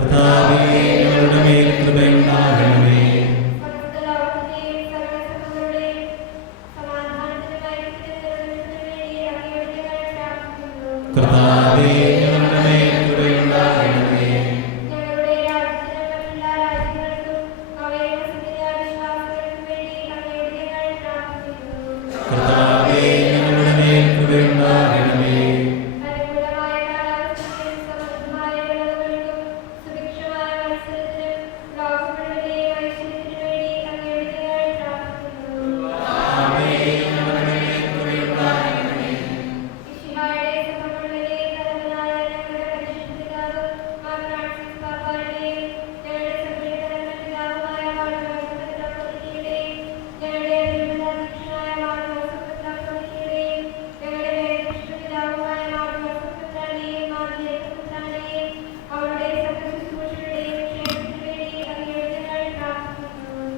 കർത്താവേ, ഞങ്ങളുടെ മേൽ കൃപയുണ്ടാകണമേ. കർത്താവേ, ഞങ്ങളുടെ മേൽ കൃപയുണ്ടാകണമേ. കർത്താവേ, ഞങ്ങളുടെ മേൽ കൃപയുണ്ടാകണമേ.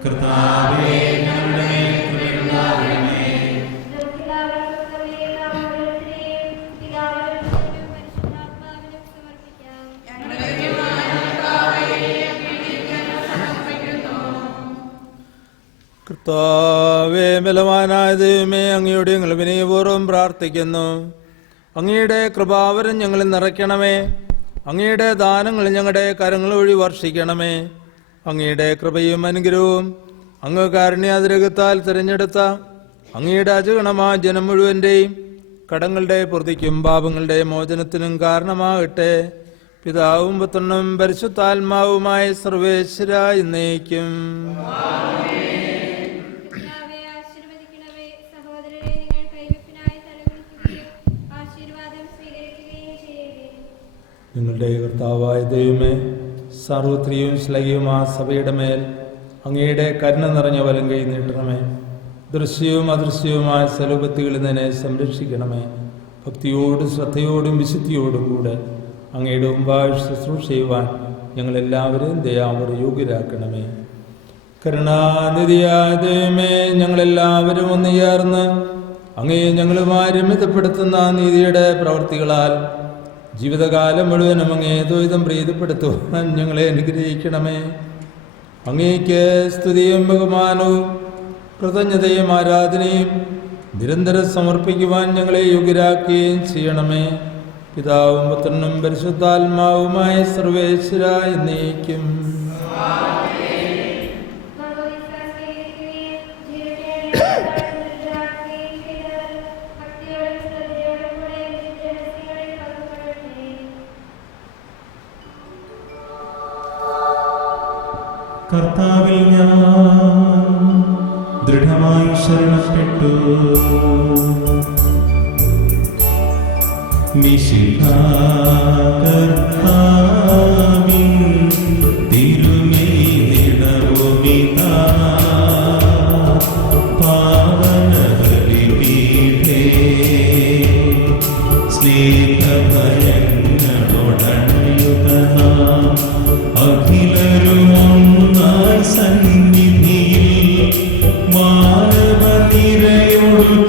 കർത്താവേ, ഞങ്ങളുടെ മേൽ കൃപയുണ്ടാകണമേ. കർത്താവേ, ബലവാനായ ദൈവമേ, അങ്ങയുടെ ഞങ്ങൾ വിനയപൂർവ്വം പ്രാർത്ഥിക്കുന്നു. അങ്ങയുടെ കൃപാവരം ഞങ്ങളിൽ നിറയ്ക്കണമേ. അങ്ങയുടെ ദാനങ്ങൾ ഞങ്ങളുടെ കരങ്ങൾ വഴി വർഷിക്കണമേ. അങ്ങയുടെ കൃപയും അനുഗ്രഹവും അങ്ങ് കാരുണ്യാതിരകത്താൽ തിരഞ്ഞെടുത്ത അങ്ങയുടെ അജഗണമായ ജനം മുഴുവൻ്റെയും കടങ്ങളുടെ പൊറുതിക്കും പാപങ്ങളുടെ മോചനത്തിനും കാരണമാകട്ടെ. പിതാവും പുത്രനും പരിശുദ്ധാത്മാവുമായ സർവേശ്വര എന്നേക്കും. നിങ്ങളുടെ കർത്താവായ ദൈവമേ, സാർവത്രികവും ശ്ലൈകയുമാ സഭയുടെ മേൽ അങ്ങയുടെ കരുണ നിറഞ്ഞ വലം കൈ നീട്ടണമേ. ദൃശ്യവും അദൃശ്യവുമായ സലുപത്തികളിൽ നിന്നെ സംരക്ഷിക്കണമേ. ഭക്തിയോടും ശ്രദ്ധയോടും വിശുദ്ധിയോടും കൂടെ അങ്ങയുടെ മുമ്പായി ശുശ്രൂഷ ചെയ്യുവാൻ ഞങ്ങളെല്ലാവരെയും ദയാവർ യോഗ്യരാക്കണമേ. കരുണാനിധിയായ ദൈവമേ, ഞങ്ങളെല്ലാവരും ഒന്ന് ചേർന്ന് അങ്ങയെ ഞങ്ങളുമായി രമ്യതപ്പെടുത്തുന്ന നീതിയുടെ പ്രവർത്തികളാൽ ജീവിതകാലം മുഴുവനും അങ്ങേ ദ്വൈതം പ്രീതിപ്പെടുത്തുവാൻ ഞങ്ങളെ അനുഗ്രഹിക്കണമേ. അങ്ങേക്ക് സ്തുതിയും ബഹുമാനവും കൃതജ്ഞതയും ആരാധനയും നിരന്തരം സമർപ്പിക്കുവാൻ ഞങ്ങളെ യോഗ്യരാക്കുകയും ചെയ്യണമേ. പിതാവും പുത്രനും പരിശുദ്ധാത്മാവുമായ സർവേശ്വര എന്നേക്കും. കർത്താവിൽ ഞാൻ ദൃഢമായി ശരണപ്പെട്ടു. മിശിഹാ കർത്താവിൻ തിരുമേനിടവുമിതാ പാവന ബലിപീഠേ സ്നേഹഭയങ്ങളോടണയുകനാം അഖിലരുമൊന്നായി സന്നിധിയിൽ മാനവനിരയോടു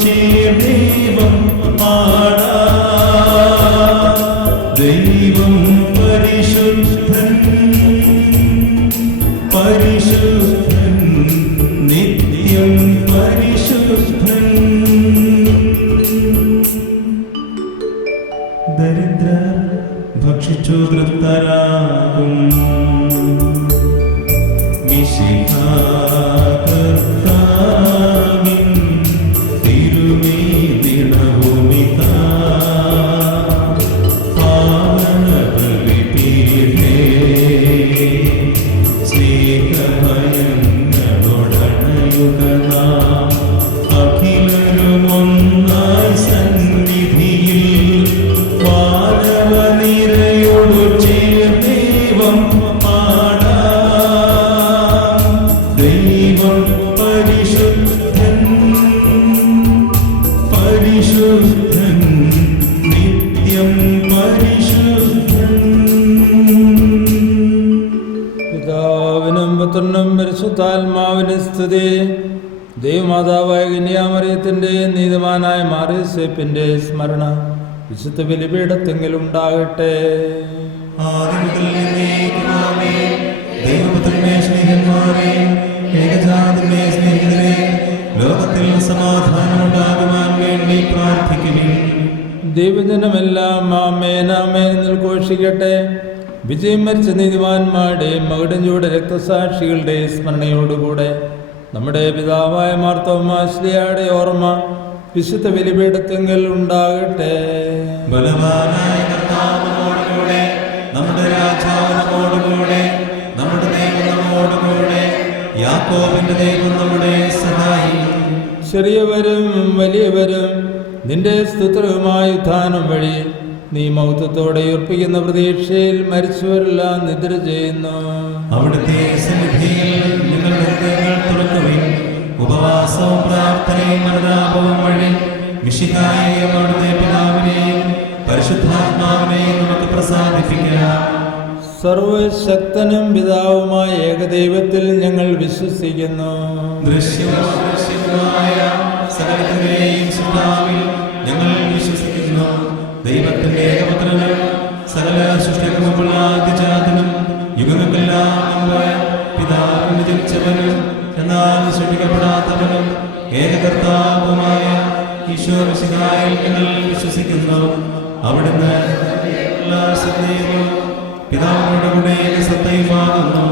ചേർദേവം പാടാ. ദൈവം പരിശുദ്ധൻ പരിശുദ്ധൻ നിത്യം പരിശുദ്ധൻ. ദരിദ്രർ ഭക്ഷിച്ചു തൃപ്തരാകും. മിശിഹാ കർത്താവിൻ തിരുമേനിടവുമിതാ പാവന ബലിപീഠേ സ്നേഹഭയങ്ങളോടണയുകനാം അഖിലരുമൊന്നായി സന്നിധിയിൽ മാനവനിരയോടു ചേർദേവം പാടാ. ദൈവം പരിശുദ്ധൻ പരിശുദ്ധൻ നിത്യം പരിശുദ്ധൻ. പിതാവിനും പുത്രനും പരിശുദ്ധാത്മാവിന് സ്തുതി. ദൈവമാതാവായ കന്യാമറിയത്തിന്റെ നീതിമാനായ മാറിയോസേപ്പിന്റെ സ്മരണ വിശുദ്ധ ബലിപീഠത്തെങ്കിലും ഉണ്ടാകട്ടെ. ആദിമുതൽ എന്നേക്കും ദൈവപുത്രനെ സ്നേഹന്മാരെ, ഏകജാതന്റെ സ്നേഹിതരെ, ലോകത്തിൽ സമാധാനമുണ്ടാകുവാൻ വേണ്ടി പ്രാർത്ഥിക്കുവിൻ. ദൈവജനമെല്ലാം ആമേൻ ആമേൻ എന്ന് ഘോഷിക്കട്ടെ. വിജയം മരിച്ച നീതിമാന്മാരുടെ മകുടഞ്ചൂടെ രക്തസാക്ഷികളുടെ സ്മരണയോടുകൂടെ നമ്മുടെ പിതാവായ മാർത്തോമാശ്ലിയുടെ ഓർമ്മ വിശുദ്ധ ബലിപീഠത്തിങ്കൽ ഉണ്ടാകട്ടെ. ബലവാനായ കർത്താവ് നമ്മോടുകൂടെ, നമ്മുടെ രാജാവ് നമ്മോടുകൂടെ, നമ്മുടെ ദൈവം നമ്മോടുകൂടെ, യാക്കോബിന്റെ ദൈവം നമ്മുടെ സഹായി. ചെറിയവരും വലിയവരും നിന്റെ സ്തുത്രവുമായ ഉത്ഥാനം വഴി നീ മൗത്വത്തോടെ ഉറപ്പിക്കുന്ന പ്രതീക്ഷയിൽ മരിച്ചവരെല്ലാം നിദ്ര ചെയ്യുന്നു. അവിടുത്തെ സന്നിധിയിൽ നിങ്ങളുടെ ഹൃദയങ്ങൾ തുറക്കുവിൻ. ഉപവാസവും പ്രാർത്ഥനയും അനുതാപവും വഴി മിശിഹായെയും അവിടുത്തെ പിതാവിനെയും പരിശുദ്ധാത്മാവിനെയും നമുക്ക് പ്രസാദിപ്പിക്കാം. സർവശക്തനും പിതാവുമായ ഏകദൈവത്തിൽ ഞങ്ങൾ വിശ്വസിക്കുന്നു. ദൃശ്യവും അദൃശ്യവുമായ സകലത്തിന്റെയും സൃഷ്ടാവിൽ ഞങ്ങൾ വിശ്വസിക്കുന്നു. ദൈവത്തിന്റെ ഏകപുത്രനും സകല സൃഷ്ടിക്കുമുള്ള ആദ്യജാതനും യുഗങ്ങൾക്കെല്ലാം മുമ്പ് പിതാവിന് ജനിച്ചവനും എന്നാൽ സൃഷ്ടിക്കപ്പെടാത്തവനും ഏകകർത്താവുമായ ഈശോ മിശിഹായിൽ ഞങ്ങൾ വിശ്വസിക്കുന്നു. അവിടുന്ന് എല്ലാ സത്യവും പിതാവിനോട് കൂടെ സത്യമാകുന്നു.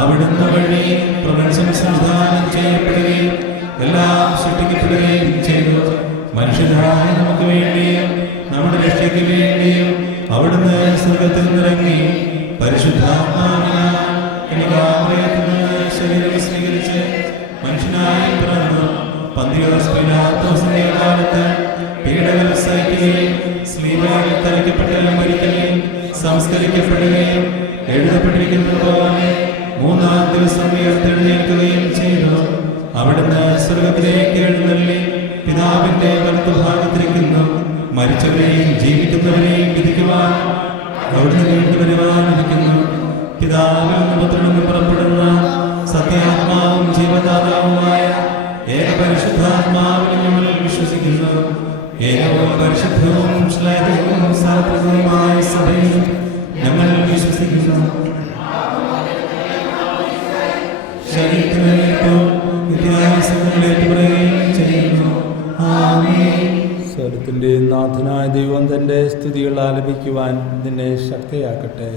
അവിടുന്ന് വഴി പ്രപഞ്ചം സംവിധാനം ചെയ്യപ്പെടുകയും എല്ലാം സൃഷ്ടിക്കപ്പെടുകയും ചെയ്തു. മനുഷ്യരായ നമുക്ക് വേണ്ടിയും നമ്മുടെ രക്ഷയ്ക്ക് വേണ്ടിയും അവിടുന്ന് സ്വർഗത്തിൽ നിന്നിറങ്ങി പരിശുദ്ധാത്മാവിനാൽ കന്യകാമറിയത്തിൽ നിന്ന് ശരീരം സ്വീകരിച്ച് മനുഷ്യനായി പിറന്നു. പന്തിയോസ് പീലാത്തോസിന്റെ കാലത്ത് പീഡകൾ സഹിക്കുകയും സ്ലീബയിൽ തലയ്ക്കപ്പെട്ട് മരിക്കുകയും സംസ്കരിക്കപ്പെടുകയും എഴുതപ്പെട്ടിരിക്കുന്നത് പോലെ മൂന്നാം ദിവസം ഉയർത്തെഴുന്നേൽക്കുകയും ചെയ്തു. അവിടുന്ന് സ്വർഗത്തിലേക്ക് എഴുന്നള്ളി പിതാവിന്റെ വലത്തുഭാഗത്തിരിക്കുന്നു. മരിച്ചവരെയും ജീവിക്കുന്നവരെയും വിധിക്കുവാൻ അവിടുന്ന് വീണ്ടും വരുവാനിരിക്കുന്നു. പിതാവിൽ നിന്ന് പുത്രനിൽ നിന്ന് പുറപ്പെടുന്ന സത്യാത്മാവും ജീവദാതാവുമായ ഏകപരിശുദ്ധാത്മാവിൽ ഞങ്ങൾ വിശ്വസിക്കുന്നു. ഏകവും പരിശുദ്ധവും ശ്ലൈകവും സാർവത്രികവുമായ സഭയിൽ ഞങ്ങൾ വിശ്വസിക്കുന്നു. ശരീരത്തിലേക്കും വിദ്യാഭ്യാസങ്ങളിലേക്കും ചെയ്യുന്നു. ആമേൻ. സ്വരത്തിൻ്റെ നാഥനായ ദൈവം തൻ്റെ സ്തുതികൾ ആലപിക്കുവാൻ നിന്നെ ശക്തിയാക്കട്ടെ.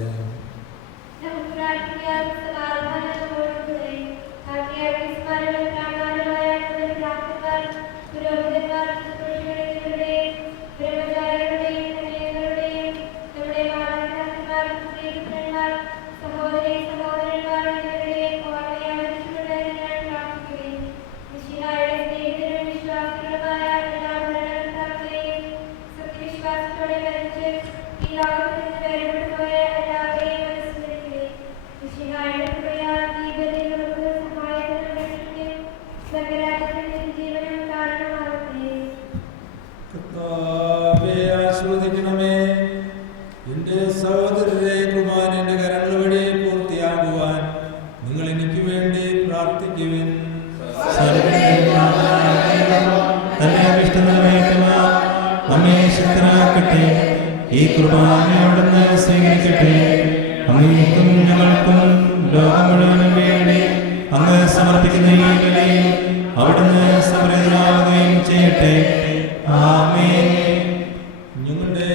ആശ്വദിക്കണമേ. എന്റെ സഹോദരരെ, കുമാരന്റെ കരങ്ങൾ വഴി പൂർത്തിയാകുവാൻ നിങ്ങൾ എനിക്ക് വേണ്ടി പ്രാർത്ഥിക്കുവിൻ. നമ്മെ ശക്തരാക്കട്ടെ. ഈ കുർബാന അവിടുന്ന് സ്വീകരിക്കട്ടെ. അങ്ങേക്കും ഞങ്ങൾക്കും ലോകം മുഴുവനും വേണ്ടി അങ്ങ് സമർപ്പിക്കുന്ന ഈ ബലിയിൽ അവിടുന്ന് സംപ്രീതനാവുകയും ചെയ്യട്ടെ. ആമേൻ. ഞങ്ങളുടെ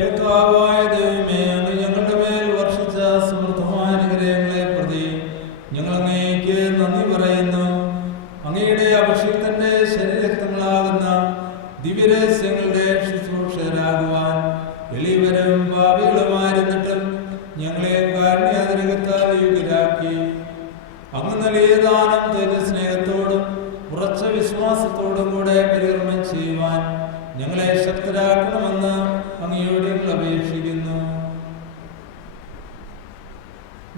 കർത്താവായ ദൈവമേ, അങ്ങ് ഞങ്ങളുടെ മേൽ വർഷിച്ച സമൃദ്ധമായ അനുഗ്രഹങ്ങളെ പ്രതി ഞങ്ങൾ അങ്ങേക്ക് നന്ദി പറയുന്നു. അങ്ങയുടെ അഭിഷിക്തന്റെ ശരീരരക്തങ്ങളാകുന്ന ദിവ്യരഹസ്യങ്ങളുടെ ശുശ്രൂഷകരാകുവാൻ എളിയവരും പാപികളുമായിരുന്നിട്ടും ഞങ്ങളെ കാരുണ്യാതിരകത്താൽ യോഗ്യരാക്കി. അങ്ങ് നൽകിയ ദാനം തേജസ്നേഹത്തോടും ഉറച്ച വിശ്വാസത്തോടും കൂടെ പരികർമ്മം ചെയ്യുവാൻ ഞങ്ങളെ ശക്തരാക്കണമെന്ന് അങ്ങയോട് ഞങ്ങൾ അപേക്ഷിക്കുന്നു.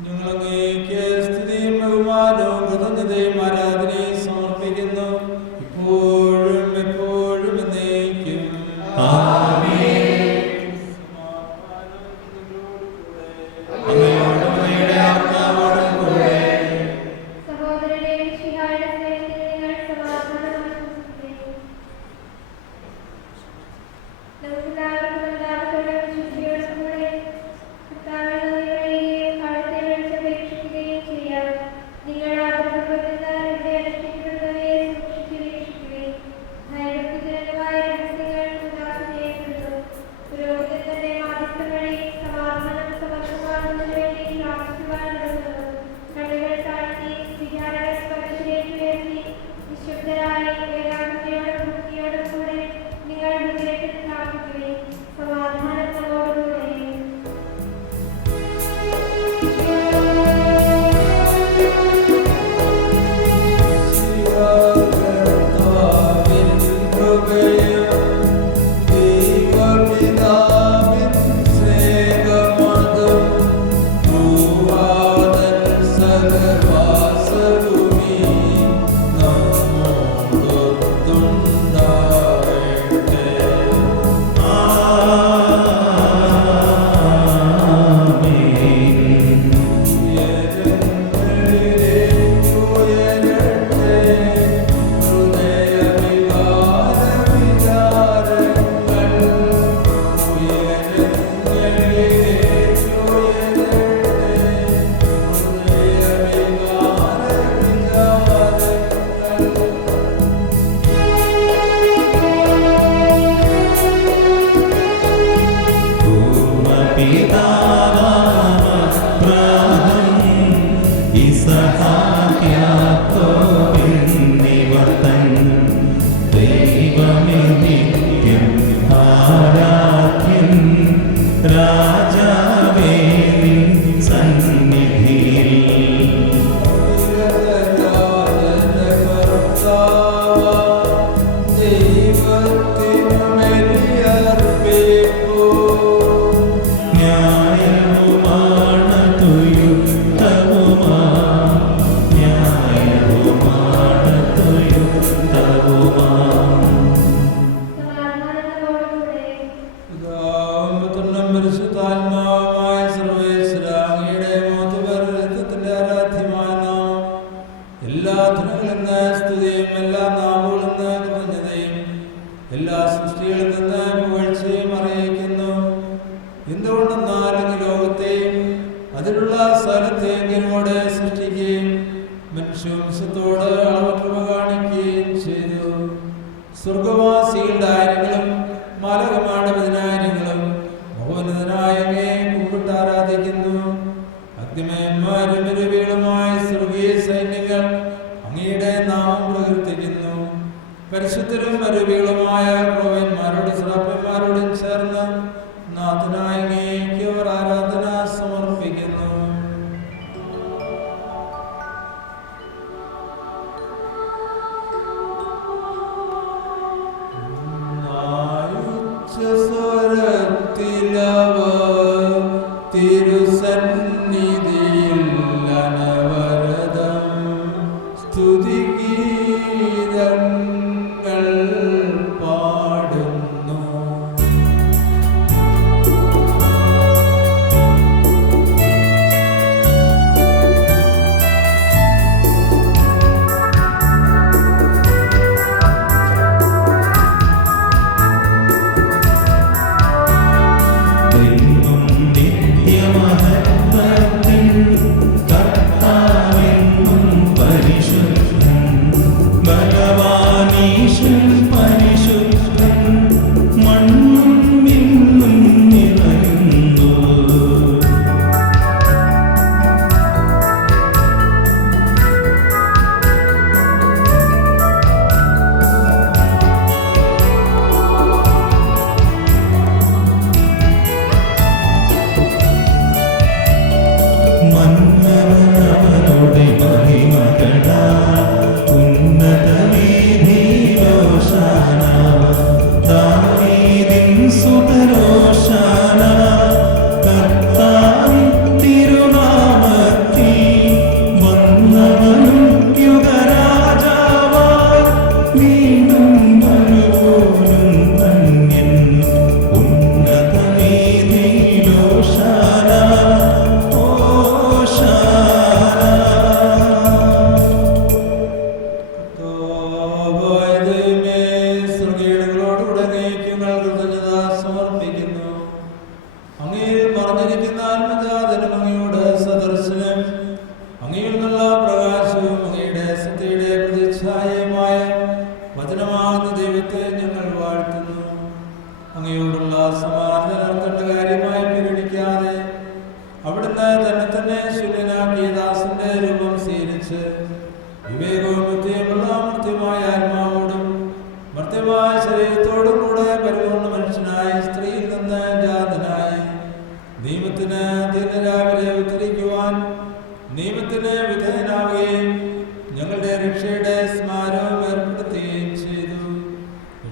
ഞങ്ങൾ അങ്ങേക്ക് സ്തുതിയും ബഹുമാനവും കൃതജ്ഞതയും ആരാധനയും സമർപ്പിക്കുന്നു, ഇപ്പോഴും എപ്പോഴും എന്നേക്കും. Gracias.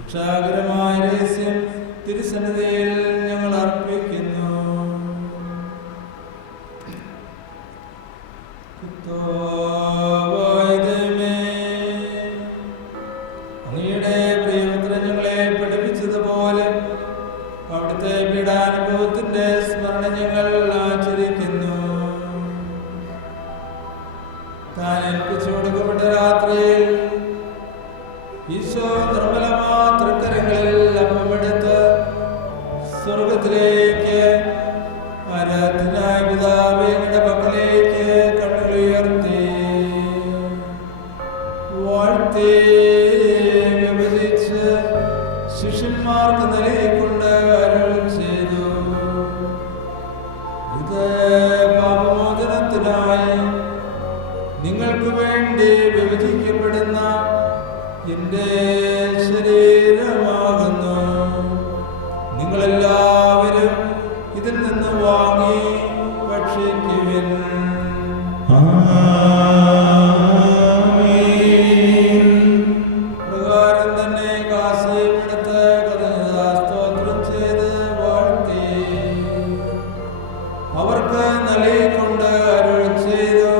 രക്ഷാകരമായ രഹസ്യം തിരുസന്നിധിയിൽ സന്നിധിയിൽ ഞങ്ങൾ അർപ്പിക്കുന്നു. കർത്താവായ ദൈവമേ, അങ്ങയുടെ പ്രിയപുത്രൻ ഞങ്ങളെ പഠിപ്പിച്ചതുപോലെ അവിടുത്തെ പീഡാനുഭവത്തിന്റെ സ്മരണ ഞങ്ങൾ ആചരിക്കുന്നു. താൻ ഏൽപ്പിച്ചു കൊടുക്കപ്പെട്ട രാത്രിയിൽ ഈശോ നിർമ്മലമാ തൃക്കരങ്ങളിൽ അപ്പമെടുത്ത് സ്വർഗത്തിലേക്ക് ആരാധനായ പിതാവിന്റെ പക്കലേക്ക് കണ്ണുകളുയർത്തി വാഴ്ത്തി വിഭജിച്ച് ശിഷ്യന്മാർക്ക് നൽകിക്കൊണ്ട് അരുൾ ചെയ്തു, ഇത് പാപമോചനത്തിനായി നിങ്ങൾക്ക് വേണ്ടി വിഭജിക്കപ്പെടുന്ന എന്റെ ശരീരമാകുന്നു. നിങ്ങളെല്ലാവരും ഇതിൽ നിന്ന് വാങ്ങി ഭക്ഷിക്കുവിൻ. പ്രകാരം തന്നെ കാസയെടുത്ത് സ്തോത്രം ചെയ്ത് വാഴ്ത്തി അവർക്ക് നൽകിക്കൊണ്ട് അരുൾ ചെയ്തു,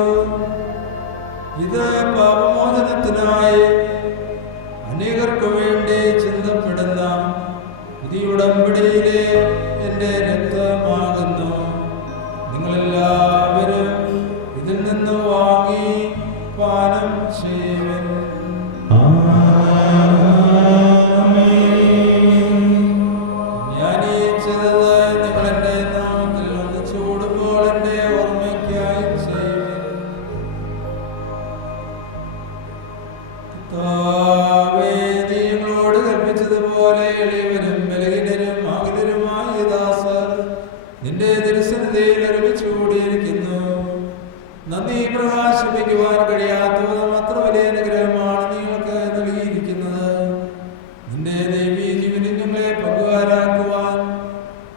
ഇത് പാപമോചനത്തിനായി അനേകർക്ക് വേണ്ടി ചിന്തപ്പെടുന്ന പുതിയ ഉടമ്പടിയിലെ എൻ്റെ രക്തമാകുന്നു. നിങ്ങളെല്ലാവരും ഇതിൽ നിന്ന് വാങ്ങി പാനം ചെയ്യുവിൻ. ഞാൻ ഈ ചെയ്തത് നിങ്ങൾ എൻ്റെ നാമത്തിൽ ഒന്നിച്ചു കൂടുമ്പോൾ എൻ്റെ ഓർമ്മയ്ക്കായി ചെയ്യുവിൻ. ഞങ്ങളോട് കൽപ്പിച്ചതുപോലെ എളിയവരും ബലഹീനരും അകലരുമായ ദാസർ നിന്റെ തിരുസന്നിധിയിൽ ഒരുമിച്ച് കൂടിയിരിക്കുന്നു. നന്ദി പ്രകാശിപ്പിക്കുവാൻ കഴിയാത്തതും അത്ര വലിയ അനുഗ്രഹമാണ് നിങ്ങൾക്ക് നൽകിയിരിക്കുന്നത്. നിന്റെ ദൈവീ ജീവനിൽ ഞങ്ങളെ പങ്കുകാരാക്കുവാൻ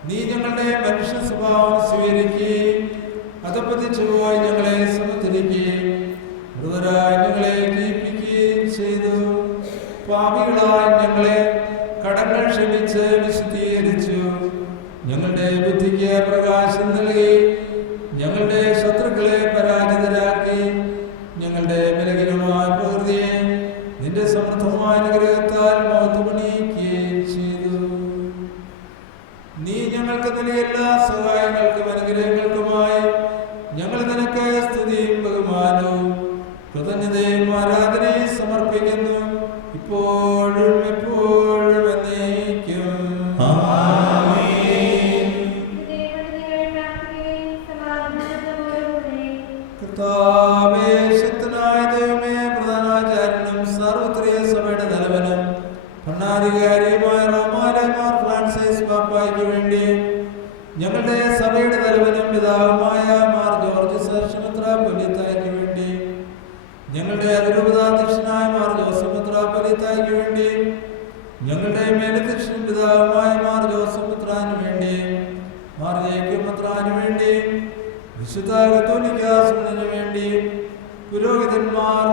നീ ഞങ്ങളുടെ മനുഷ്യ സ്വഭാവം സ്വീകരിക്കുകയും അധപ്പതിച്ചു പോയി ഞങ്ങളെ സമുദ്ധരിക്കുകയും മൃതരായി ഞങ്ങളെ ജീവിപ്പിക്കുകയും ചെയ്തു. പാപികളായി ഞങ്ങളെ കടങ്ങൾ ക്ഷമിച്ച് വിശുദ്ധീകരിച്ചു. ഞങ്ങളുടെ ബുദ്ധിക്ക് പ്രകാശം നൽകി ഞങ്ങളുടെ ശത്രുക്കളെ പരാജിതരാക്കി. ഞങ്ങളുടെ ബലഹീനമായ പ്രകൃതിയെ നിന്റെ സമൃദ്ധമായ അനുഗ്രഹത്താൽ മഹത്വമണിയിക്കുകയും ചെയ്തു. നീ ഞങ്ങൾക്ക് നൽകിയ എല്ലാ സഹായങ്ങൾക്കും അനുഗ്രഹങ്ങൾക്കുമായി ഞങ്ങൾ നിനക്ക് സ്തുതിയും ബഹുമാനവും കൃതജ്ഞതയും ആരാധനയും സമർപ്പിക്കുന്നു, ഇപ്പോഴും എപ്പോഴും എന്നേക്കും. കർത്താവേ, ശക്തനായ ദൈവമേ, പ്രധാനാചാര്യനും സാർവത്രിക സഭയുടെ തലവനും ഭരണാധികാരിയുമായ റോമാലയമാർ ഫ്രാൻസിസ് പാപ്പായ്ക്ക് വേണ്ടി ഞങ്ങളുടെ സഭയുടെ തലവനും പിതാവുമായ മാർ ജോർജ് സർഷ മെത്രാപ്പൊലീത്തായ്ക്ക് വേണ്ടി ഞങ്ങളുടെ അതിരൂപതാധ്യക്ഷനായ മാർ ജോസഫ് മെത്രാപ്പൊലീത്തായ്ക്ക് വേണ്ടി ഞങ്ങളുടെ മേലധ്യക്ഷനും പിതാവുമായ മാർ ജോസഫ് മെത്രാന് വേണ്ടി മാർ ജേക്കബ് മെത്രാന് വേണ്ടി വിശുദ്ധ കത്തോലിക്ക സുന്നതിന് വേണ്ടി പുരോഹിതന്മാർ,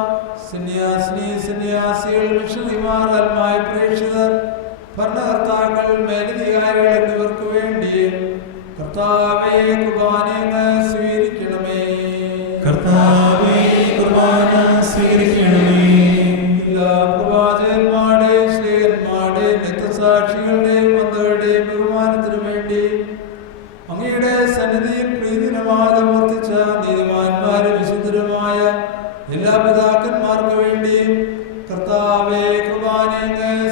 സന്യാസിനി സന്യാസികൾ, മിഷണറിമാർ, ആത്മായ പ്രേക്ഷിതർ, ഭരണകർത്താക്കൾ, മേലധികാരികൾ എന്നിവർക്ക് വേണ്ടി കർത്താവേ കുർബാന സ്വീകരിക്കണമേ. കർത്താവേ കുർബാന സ്വീകരിക്കണമേ. എല്ലാ പ്രവാചകന്മാരുടെയും ശ്രീകന്മാരുടെയും രക്തസാക്ഷികളുടെയും മന്ത്രിയുടെയും ബഹുമാനത്തിനു വേണ്ടി അങ്ങയുടെ സന്നിധിയിൽ പ്രീതിനമാതെ വർത്തിച്ച നീതിമാന്മാരും വിശുദ്ധരുമായ എല്ലാ പിതാക്കന്മാർക്ക് വേണ്ടിയും കർത്താവേ കുർബാന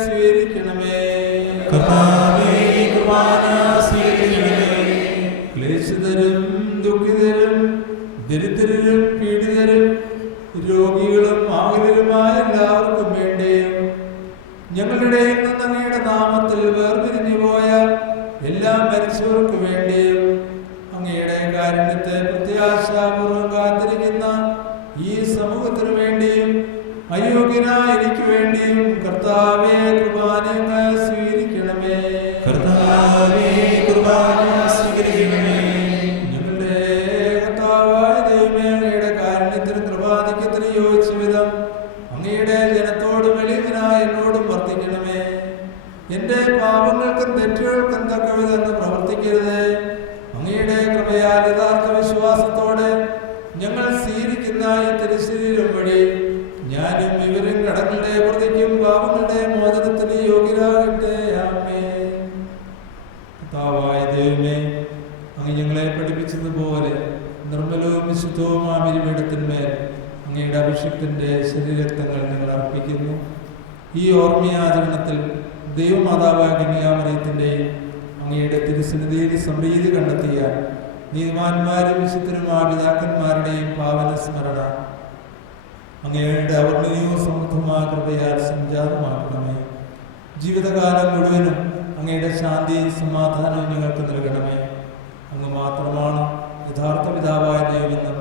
സ്വീകരിക്കണമേ. കർത്താവേ കുർബാന സ്വീകരിക്കണമേ. ക്ലേശിതരും ദുഃഖിതരും ദരിദ്രരും പീഡിതരും രോഗികളും ആകുലരുമായ എല്ലാവർക്കും വേണ്ടിയും ഞങ്ങളുടെ ഇടയിൽ നിന്ന് അങ്ങയുടെ നാമത്തിൽ വേർപിരിഞ്ഞു പോയ എല്ലാ മരിച്ചവർക്ക് വേണ്ടിയും അങ്ങയുടെ കാരുണ്യത്തെ പ്രത്യാശാപൂർവം കാത്തിരിക്കുന്ന ഈ സമൂഹത്തിനു വേണ്ടിയും അയോഗ്യനായ എനിക്ക് വേണ്ടിയും കർത്താവേ കുർബാന സ്വീകരിക്കണമേ. കർത്താവേ കുർബാന സ്വീകരിക്കണമേ. ഞങ്ങളുടെ കർത്താവായ ദൈവമേ, അങ്ങയുടെ കാരുണ്യത്തിന് കൃപാധിക്യത്തിന് യോജിച്ച വിധം അങ്ങയുടെ ജനത്തോടും എളിയവനായ എന്നോടും വർദ്ധിക്കണമേ. എന്റെ പാപങ്ങൾക്കും തെറ്റുകൾക്കും തക്കവിധം കർത്താവായ ദൈവമേ, അങ്ങ് ഞങ്ങളെ പഠിപ്പിച്ചതുപോലെ നിർമ്മലവും വിശുദ്ധവും ആ ബലിപീഠത്തിന്മേൽ അങ്ങയുടെ അഭിഷിക്തന്റെ ശരീരരക്തങ്ങൾ ഞങ്ങൾ അർപ്പിക്കുന്നു. ഈ ഓർമ്മയാചരണത്തിൽ ദൈവമാതാവായ കന്യാമറിയത്തിൻ്റെയും അങ്ങയുടെ തിരുസന്നിധിയിൽ സംപ്രീതി കണ്ടെത്തിയ നീതിമാന്മാരും വിശുദ്ധരുമായ പിതാക്കന്മാരുടെയും പാവന സ്മരണ അങ്ങയുടെ അവർണ്ണനീയവും സമൃദ്ധമായ കൃപയാൽ സംജാതമാക്കണമേ. ജീവിതകാലം മുഴുവനും അങ്ങയുടെ ശാന്തിയും സമാധാനവും ഞങ്ങൾക്ക് നൽകണമേ. അങ്ങ് മാത്രമാണ് യഥാർത്ഥ പിതാവായ ദൈവമെന്നും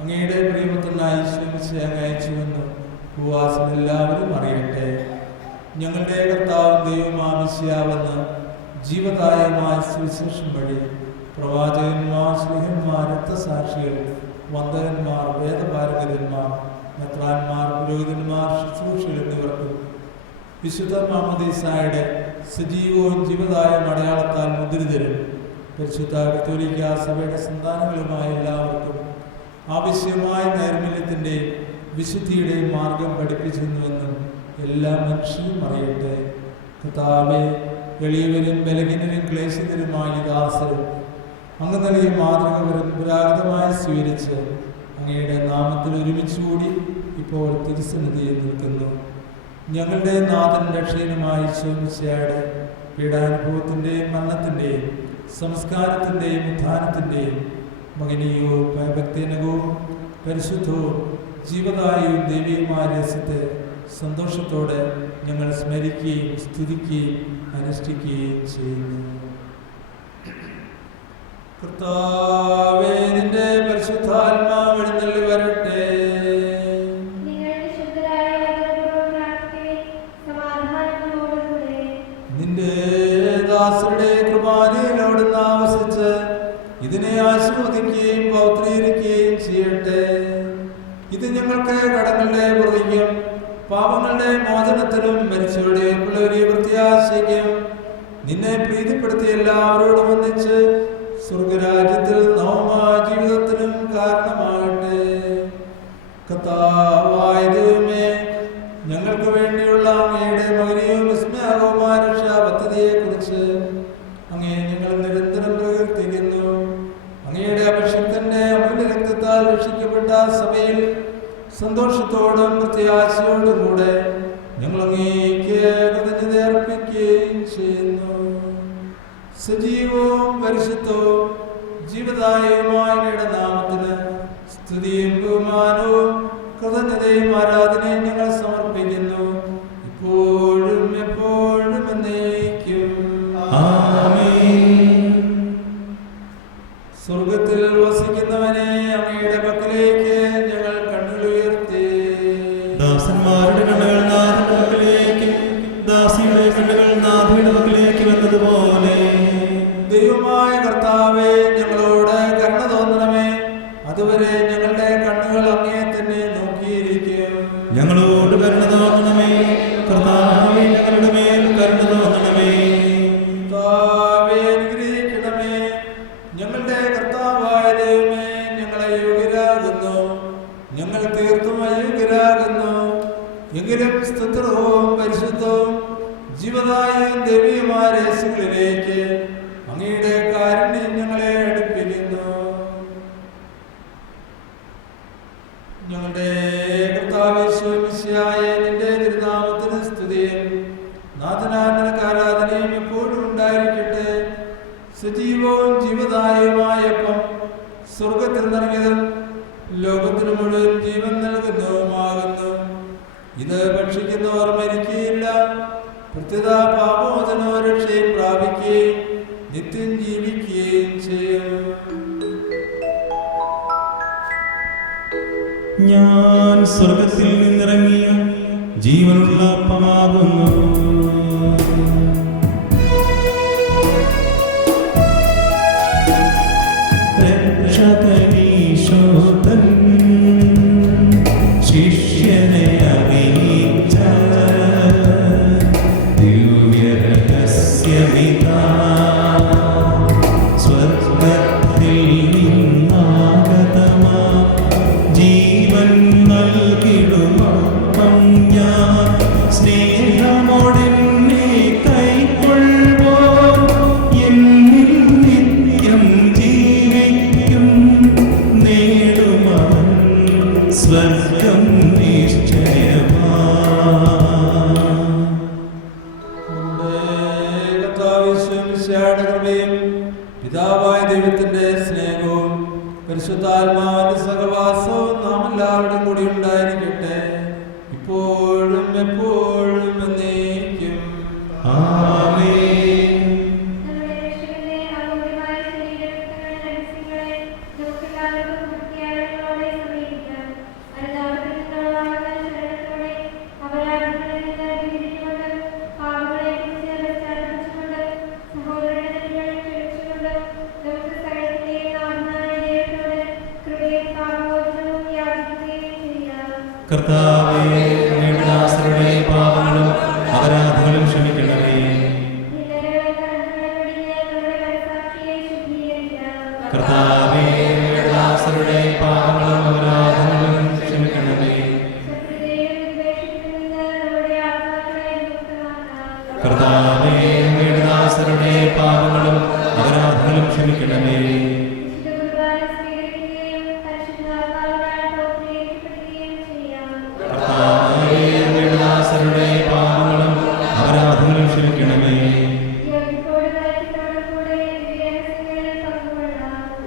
അങ്ങയുടെ പ്രിയപുത്രനായി ഈശോയെ അങ്ങ് അയച്ചുവെന്നും ഭൂവാസിൽ എല്ലാവരും അറിയട്ടെ. ഞങ്ങളുടെ കർത്താവും ദൈവവുമായ മിശിഹാവെന്ന് ജീവദായകമായ സുവിശേഷം വഴി പ്രവാചകന്മാർ, ശ്ലീഹന്മാർ, രക്തസാക്ഷികൾ, വന്ദകന്മാർ, വേദപാരംഗതന്മാർ, മെത്രാന്മാർ, പുരോഹിതന്മാർ, ശുശ്രൂഷികൾ എന്നിവർക്കും വിശുദ്ധ മാമോദീസായുടെ സജീവവും ജീവദായ അടയാളത്താൽ മുദ്രിതരും പരിശുദ്ധ കത്തോലിക്ക സഭയുടെ സന്താനങ്ങളുമായ എല്ലാവർക്കും ആവശ്യമായ നൈർമല്യത്തിൻ്റെയും വിശുദ്ധിയുടെയും മാർഗം പഠിപ്പിച്ചിരുന്നുവെന്നും എല്ലാ മനുഷ്യരും അറിയട്ടെ. കർത്താവേ, എളിയവരും ബലഹീനരും ക്ലേശിതരുമായ ദാസരും അങ്ങ് നൽകിയ മാതൃക പരമ്പരാഗതമായി സ്വീകരിച്ച് അങ്ങയുടെ നാമത്തിൽ ഒരുമിച്ചുകൂടി ഇപ്പോൾ തിരുസന്നിധിയിൽ നിൽക്കുന്നു. ഞങ്ങളുടെ നാഥൻ രക്ഷകനുമായ ഈശോയുടെ പീഡാനുഭവത്തിൻ്റെയും മരണത്തിൻ്റെയും സംസ്കാരത്തിൻ്റെയും ഉത്ഥാനത്തിൻ്റെയും മകനീയവും ഭയഭക്തിനകവും പരിശുദ്ധവും ജീവദായകവും ദൈവികമായ രഹസ്യത്തെ സന്തോഷത്തോടെ ഞങ്ങൾ സ്മരിക്കുകയും സ്തുതിക്കുകയും അനുഷ്ഠിക്കുകയും ചെയ്യുന്നു. കർത്താവേ, നിന്റെ പരിശുദ്ധാത്മാവ് എഴുന്നള്ളി വരട്ടെ. നിന്റെ ദാസരുടെ കൃപാലയിൽ അവിടുന്ന് ആവസിച്ച് ഇതിനെ ആശീർവദിക്കുകയും പൗത്രീകരിക്കുകയും ചെയ്യട്ടെ. ഇത് ഞങ്ങൾക്ക് കടങ്ങളുടെ പ്രതിക്കും പാപങ്ങളുടെ മോചനത്തിനും മരിച്ചവരുടെ പിള്ളേരെ പ്രത്യാശയ്ക്കും നിന്നെ പ്രീതിപ്പെടുത്തിയ എല്ലാവരോടും ഒന്നിച്ച് സ്വർഗരാജ്യത്തിൽ നവമായ ജീവിതത്തിനും കാരണമാകട്ടെ. കർത്താവായ ദൈവമേ, ഞങ്ങൾക്ക് വേണ്ടിയുള്ള അങ്ങയുടെ മകനെയും വിസ്മയാകവുമായ രക്ഷാ പദ്ധതിയെക്കുറിച്ച് അങ്ങയെ ഞങ്ങൾ നിരന്തരം പ്രകീർത്തിക്കുന്നു. അങ്ങയുടെ അഭിഷിക്തന്റെ അമൂല്യ രക്തത്താൽ രക്ഷിക്കപ്പെട്ട സഭയിൽ സന്തോഷത്തോടും പ്രത്യാശയോടും കൂടെ ഞങ്ങൾ അങ്ങേക്ക് കൃതജ്ഞത അർപ്പിക്കുകയും ചെയ്യുന്നു. സജീവവും പരിശുദ്ധവും ജീവദായകവുമായ അങ്ങയുടെ നാമത്തിന് സ്തുതിയും ബഹുമാനവും കൃതജ്ഞതയും ആരാധനയും ഞങ്ങൾ സമർപ്പിക്കുന്നു, ഇപ്പോഴും എപ്പോഴും എന്നേക്കും. സ്വർഗത്തിൽ വസിക്കുന്നവനെ, അങ്ങയുടെ പക്കലേക്ക് ഞങ്ങൾ കണ്ണുകളുയർത്തി. ദാസന്മാരുടെ കണ്ണുകൾ നാഥന്റെ പക്കലേക്ക്, ദാസിയുടെ കണ്ണുകൾ നാഥയുടെ പക്കലേക്ക് വന്നതുപോലെ ദൈവമായ കർത്താവേ, ഞങ്ങളോട് കരുണ തോന്നണമേ. അതുവരെ ഞങ്ങളുടെ കണ്ണുകൾ അങ്ങയെ തന്നെ നോക്കിയിരിക്കും. ഞങ്ങളോട് കരുണ തോന്നണമേ. കർത്താവേ, ഞങ്ങളുടെ മേൽ കരുണ തോന്നണമേ. കർത്താവേ, അനുഗ്രഹിക്കണമേ. ഞങ്ങളുടെ കർത്താവായ ദൈവമേ, ഞങ്ങളെ യോഗ്യരാകുന്നു, ഞങ്ങൾ തീർത്തും അയോഗ്യരാകുന്നു. എങ്കിലും സ്തുത്യവും പരിശുദ്ധവും ജീവദായകവും ദൈവീയമായ രഹസ്യങ്ങളിലേക്ക് അങ്ങയുടെ കാരുണ്യം ഞങ്ങളെ അടുപ്പിക്കുന്നു. ഞങ്ങളുടെ കർത്താവേ, നിന്റെ തിരുനാമത്തിന് സ്തുതിയും നാഥനാഥനക്ക് ആരാധനയും എപ്പോഴും ഉണ്ടായിരിക്കട്ടെ. സജീവവും ജീവദായകവുമായ അപ്പം സ്വർഗത്തിൽ നിറങ്ങിയതും ലോകത്തിന് മുഴുവൻ ജീവൻ നൽകുന്നതുമാകുന്നു. ഇത് ഭക്ഷിക്കുന്നവർ മരിക്കുകയില്ല, പ്രത്യുത പാപമോചനോ രക്ഷയും പ്രാപിക്കുകയും നിത്യം ജീവിക്കുകയും ചെയ്യും. ഞാൻ സ്വർഗത്തിൽ നിന്നിറങ്ങിയ ജീവനുള്ള അപ്പമാകുന്നു. രക്ഷകനീശോധൻ ശിഷ്യനെ അറിയിച്ച ദിവ്യരഹസ്യമിതാ, സ്വർഗത്തിൽ നിന്നാഗതമാ ജീവൻ നൽകിടുമപ്പം ഞാൻ സ്നേഹം കൃപയും പിതാവായ ദൈവത്തിന്റെ സ്നേഹവും പരിശുദ്ധാത്മാവിന്റെ സഹവാസവും നാം എല്ലാവരുടെയും കൂടി ഉണ്ടായിരിക്കട്ടെ, ഇപ്പോഴും എപ്പോഴും എന്നേക്കും. ആമേൻ. കർത്താവേ, അങ്ങയുടെ ദാസരുടെ പാപങ്ങളും അപരാധങ്ങളും ക്ഷമിക്കണമേ. കർത്താവേ, അങ്ങയുടെ ദാസരുടെ പാപങ്ങളും അപരാധങ്ങളും ക്ഷമിക്കണമേ. കർത്താവേ, അങ്ങയുടെ ദാസരുടെ പാപങ്ങളും അപരാധങ്ങളും ക്ഷമിക്കണമേ. കർത്താവേ, അങ്ങയുടെ ദാസരുടെ പാപങ്ങളും അപരാധങ്ങളും ക്ഷമിക്കണമേ.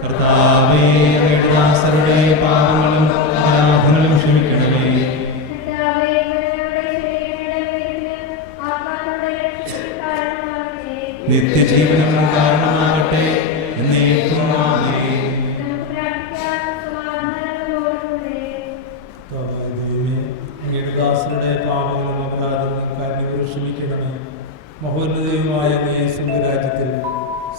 കർത്താവേ, അങ്ങയുടെ ദാസരുടെ പാപങ്ങളും അപരാധങ്ങളും ക്ഷമിക്കണമേ. നിത്യജീവനം കാരണമാകട്ടെ എന്നേക്കും. ആമേൻ. അങ്ങയുടെ ദാസരുടെ പാപങ്ങളും അപരാധങ്ങളും കാരണങ്ങൾ ക്ഷമിക്കണമേ. മഹോന്നതയുമായ അങ്ങയെ സ്വർഗ്ഗരാജ്യത്തിൽ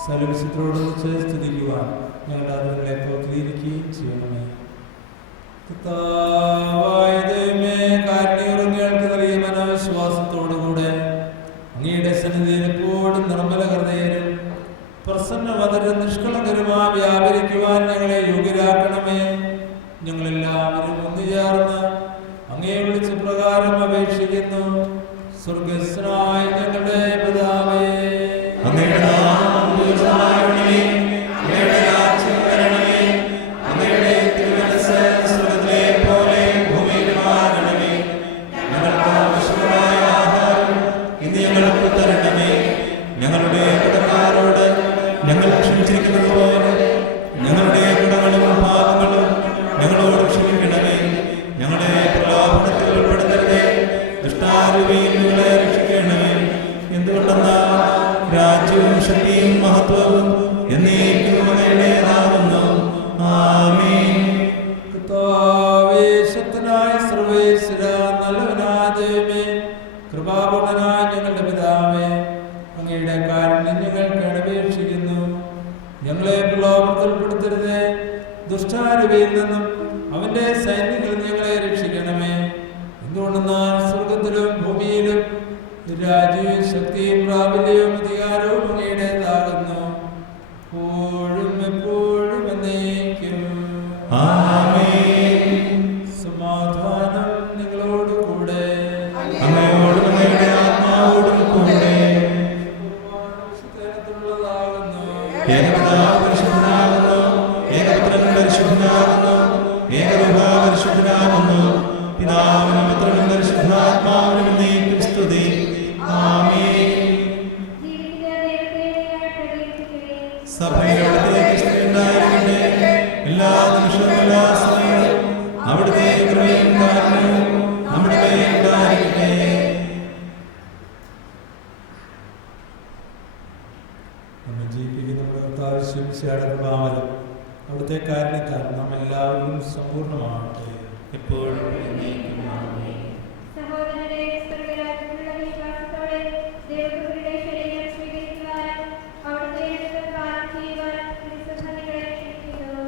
സകലവിശുദ്ധരോടൊന്നിച്ച് സ്തുതിക്കുവാൻ ഞങ്ങളുടെ അതിഥികളെ പ്രോത്സാഹിപ്പിക്കുകയും ചെയ്യണമേ. കർത്താവായ ദൈവമേ, കാരുണ്യങ്ങൾക്ക് നൽകിയ മനോവിശ്വാസത്തോടുകൂടെ അങ്ങയുടെ സന്നിധിയിൽ എപ്പോഴും നിർമ്മല ഹൃദയരും പ്രസന്നവതരും നിഷ്കളങ്കരുമാ വ്യാപരിക്കുവാൻ ഞങ്ങളെ യോഗ്യരാക്കണമേ. ഞങ്ങളെല്ലാവരും ഒന്നുചേർന്ന് അങ്ങയെ വിളിച്ച പ്രകാരം അപേക്ഷിക്കുന്നു. സ്വർഗസ്ഥനായ ഞങ്ങളുടെ പിതാവേ, അങ്ങയുടെ നാമം പൂജിതമാകണമേ. അങ്ങയുടെ രാജ്യം വരണമേ. അങ്ങയുടെ തിരുമനസ്സ് സ്വർഗ്ഗത്തിലെ പോലെ ഭൂമിയിലുമാകണമേ. ഞങ്ങൾക്ക് ആവശ്യമായ ആഹാരം ഇന്ന് ഞങ്ങൾക്ക് തരണമേ. ഞങ്ങളുടെ കടക്കാരോട് ഞങ്ങൾ ക്ഷമിച്ചിരിക്കുന്നത് പോലെ ഞങ്ങളുടെ കടങ്ങളും പാപങ്ങളും ഞങ്ങളോട് ക്ഷമിക്കണമേ. ഞങ്ങളെ പ്രലോഭനത്തിൽ ഉൾപ്പെടുത്തരുതേ, ദുഷ്ടാരൂപിയിൽ ഞങ്ങളെ രക്ഷിക്കണമേ. എന്തുകൊണ്ടെന്നാൽ രാജ്യവും ശക്തിയും മഹത്വവും എന്നേക്കും അങ്ങയുടേതാകുന്നു. ആമേൻ. കർത്താവേ, ശക്തനായ സർവ്വേശ്വരാ, നല്ലവനായ ദൈവമേ, കൃപാപൂർണ്ണനായ ഞങ്ങളുടെ പിതാവേ, അങ്ങയുടെ കാരുണ്യം ഞങ്ങൾക്ക് അപേക്ഷിക്കുന്നു. ഞങ്ങളെ പ്രലോഭനത്തിൽ ഉൾപ്പെടുത്തരുതേ, ദുഷ്ടാരൂപിയിൽ നിന്നും അവന്റെ സൈന്യങ്ങളിൽ ഞങ്ങളെ രക്ഷിക്കണമേ. എന്തുകൊണ്ടെന്നാൽ സ്വർഗത്തിലും ഭൂമിയിലും രാജ്യവും ശക്തിയും പ്രാബല്യവും അധികാരവും അങ്ങയുടേതാകുന്നു, എപ്പോഴും എപ്പോഴും എന്നേക്കും. ആമേൻ. സമാധാനം നിങ്ങളോട് കൂടെ. അങ്ങയോടും അങ്ങയുടെ ആത്മാവോടും കൂടെ. ഏകപിതാവ് പരിശുദ്ധനാകുന്നു, ഏകപുത്രൻ പരിശുദ്ധനാകുന്നു, ഏകരൂഹാ പരിശുദ്ധനാകുന്നു. പിതാവിനും പുത്രനും പരിശുദ്ധാത്മാവിനും എന്നേക്കും സ്തുതി. ആമേൻ. സഭയിൽ അവിടുത്തെ സ്തുതി ഉണ്ടായിരിക്കട്ടെ. എല്ലാ നിമിഷവും എല്ലാ സമയവും അവിടുത്തെ കൃപയും കാരുണ്യവും നമ്മുടെ മേൽ ഉണ്ടായിരിക്കട്ടെ. നമ്മെ ജീവിപ്പിക്കുന്ന നമ്മുടെ കർത്താവ് ശിംശയുടെ കൃപാവരം അവിടുത്തെ കാരണത്താൽ നാം എല്ലാവരും സമ്പൂർണ്ണമാകട്ടെ, എപ്പോഴും എന്നേക്കും. ആമേൻ. സഹോദരരെ, സ്വർഗ്ഗരാജ്യത്തിലുള്ള വിശ്വാസത്തോടെ ദൈവകൃപയുടെ ശരീരം സ്വീകരിക്കുവാനും അവിടുത്തെ അടുക്കൽ പാനം ചെയ്യുവാനും തിരുസന്നിധികളെ ക്ഷണിക്കുന്നു.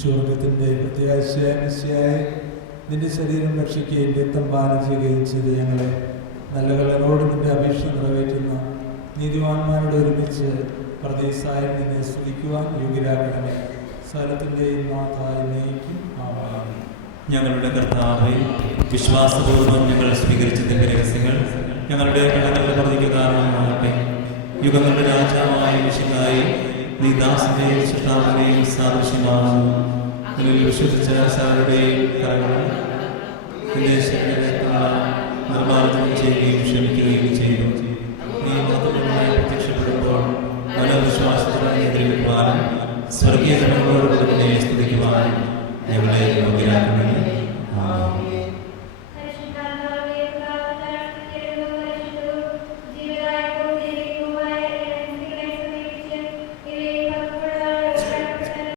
സ്വർഗത്തിൻ്റെ പ്രത്യാശയായ മിശിഹായെ നിന്റെ ശരീരം രക്ഷിക്കുകയും രക്തം പാനം ചെയ്യുകയും ചെയ്ത് ഞങ്ങളെ നല്ല കള്ളനോട് നിന്റെ അപേക്ഷ നിറവേറ്റുന്ന നീതിവാന്മാരോട് ഒരുമിച്ച് പ്രദേശായി നിന്നെ സ്തുതിക്കുവാൻ യോഗ്യരാക്കണമേ. സ്ഥലത്തിൻ്റെയും നാഥായി നയിക്കും. ആമേൻ. ഞങ്ങളുടെ കർത്താവേ, വിശ്വാസപൂർവ്വം ഞങ്ങൾ സ്വീകരിച്ചതിന്റെ രഹസ്യങ്ങൾ ഞങ്ങളുടെ കടങ്ങളുടെ പ്രതിക്ക് കാരണമാകട്ടെ. യുഗങ്ങളുടെ രാജാവായ മിശിഹായി നീ ദാസന്റെയും സൃഷ്ടാവിന്റെയും സാദൃശ്യമാകുന്നു. നിന്നിൽ വിശ്വസിച്ച സകലരുടെയും കരങ്ങൾ നിന്റെ ശരീരങ്ങളാൽ നിർമ്മാർജ്ജനം ചെയ്യുകയും ക്ഷമിക്കുകയും ചെയ്തു. നീ മാത്രമായി പ്രത്യക്ഷപ്പെടുമ്പോൾ പല വിശ്വാസങ്ങളെ എതിരേൽക്കുവാനും സ്വർഗീയ ജനങ്ങളോട് നിന്നെ സ്തുതിക്കുവാനും ഞങ്ങളെ യോഗ്യരാക്കുന്നു.